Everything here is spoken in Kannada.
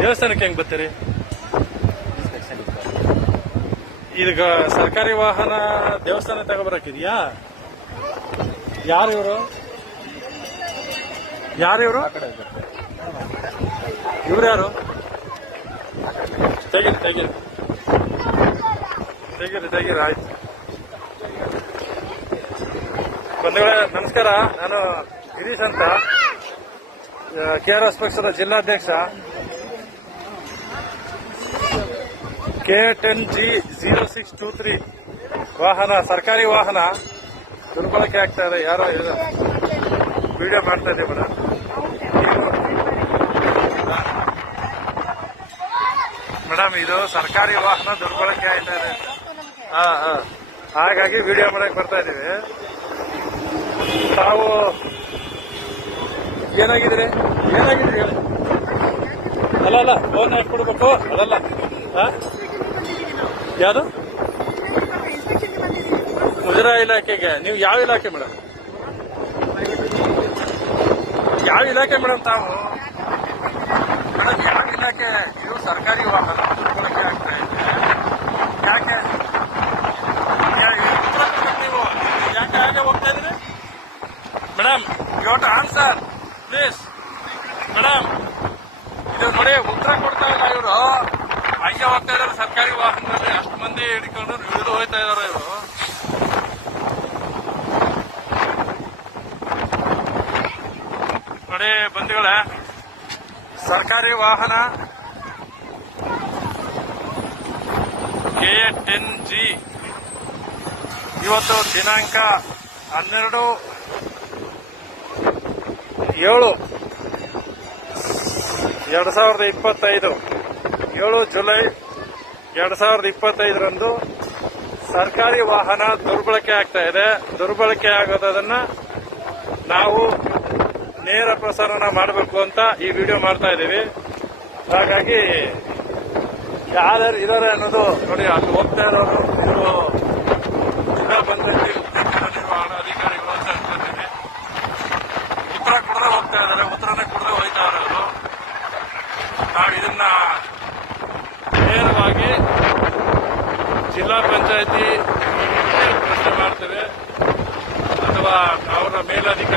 ದೇವಸ್ಥಾನಕ್ಕೆ ಹೆಂಗ್ ಬರ್ತೀರಿ? ಈಗ ಸರ್ಕಾರಿ ವಾಹನ ದೇವಸ್ಥಾನ ತಗೊಬರಕ್ಕಿದ್ಯಾ? ಯಾರು ಇವರು ಇವ್ರು ಯಾರು? ತೆಗೀರಿ ಆಯ್ತು. ಬಂಧುಗಳೇ ನಮಸ್ಕಾರ, ನಾನು ಗಿರೀಶ್ ಅಂತ, KRS ಪಕ್ಷದ ಜಿಲ್ಲಾಧ್ಯಕ್ಷ. K10G0623 ವಾಹನ, ಸರ್ಕಾರಿ ವಾಹನ ದುರ್ಬಳಕೆ ಆಗ್ತಾ ಇದೆ. ಯಾರೋ ವಿಡಿಯೋ ಮಾಡ್ತಾ ಇದೆ ಮೇಡಮ್, ಇದು ಸರ್ಕಾರಿ ವಾಹನ ದುರ್ಬಳಕೆ ಆಗ್ತಾ ಇದೆ. ಹಾಗಾಗಿ ವಿಡಿಯೋ ಮಾಡಕ್ ಬರ್ತಾ ಇದೀವಿ. ತಾವು ಏನಾಗಿದ್ರಿ ಹೇಳಿ. ಅಲ್ಲ ಫೋನ್ ಯಾಕೆ ಕೊಡ್ಬೇಕು? ಅದಲ್ಲ, ಯಾರು? ಮುಜರಾಯಿ ಇಲಾಖೆಗೆ. ನೀವು ಯಾವ ಇಲಾಖೆ ಮೇಡಮ್? ಯಾವ ಇಲಾಖೆ ಮೇಡಮ್ ತಾವು? ಮೇಡಮ್ ಯಾವ ಇಲಾಖೆ? ಇದು ಸರ್ಕಾರಿ ವಾಹನ ದುರ್ಬಳಕೆ ಆಗ್ತಾ ಇದೆ. ಯಾಕೆ ನೀವು ಯಾಕೆ ಹಾಗೆ ಹೋಗ್ತಾ ಇದ್ರಿ madam? You want answer please madam. ಇದು ನೋಡಿ, ಉತ್ತರ ಕೊಡ್ತಾ ಇಲ್ಲ ಇವರು. ಹಂಗೆ ಹೋಗ್ತಾ ಇದಾರೆ ಸರ್ಕಾರಿ ವಾಹನದಲ್ಲಿ. ಅಷ್ಟು ಮಂದಿ ಹಿಡ್ಕೊಂಡು ಇಳಿದು ಹೋಗ್ತಾ ಇದಾರೆ ಇವರು. ನೋಡಿ ಬಂಧುಗಳೇ, ಸರ್ಕಾರಿ ವಾಹನ K10G ಇವತ್ತು ದಿನಾಂಕ 12/7/2025 7 ಜುಲೈ 2025ರಂದು ಸರ್ಕಾರಿ ವಾಹನ ದುರ್ಬಳಕೆ ಆಗ್ತಾ ಇದೆ. ದುರ್ಬಳಕೆ ಆಗೋದನ್ನ ನಾವು ನೇರ ಪ್ರಸಾರಣ ಮಾಡಬೇಕು ಅಂತ ಈ ವಿಡಿಯೋ ಮಾಡ್ತಾ ಇದ್ದೀವಿ. ಹಾಗಾಗಿ ಯಾರ್ಯಾರು ಇದಾರೆ ಅನ್ನೋದು ನೋಡಿ. ಅಲ್ಲಿ ಹೋಗ್ತಾ ಇರೋರು ಇವರು ಜಿಲ್ಲಾ ಪಂಚಾಯತಿ ನಿರ್ವಹಣಾ ಅಧಿಕಾರಿಗಳು ಅಂತ ಅನ್ಕೊಂಡಿದ್ದೀನಿ. ಉತ್ತರ ಕೊಡದೆ ಹೋಗ್ತಾ ಇದ್ದಾರೆ, ಉತ್ತರನೇ ಕೊಡದೆ ಹೋಗ್ತಾ ಇರೋರು. ನಾವು ಇದನ್ನ ನೇರವಾಗಿ ಜಿಲ್ಲಾ ಪಂಚಾಯತಿ ಪ್ರಶ್ನೆ ಮಾಡ್ತೇವೆ, ಅಥವಾ ಅವರ ಮೇಲಧಿಕಾರಿ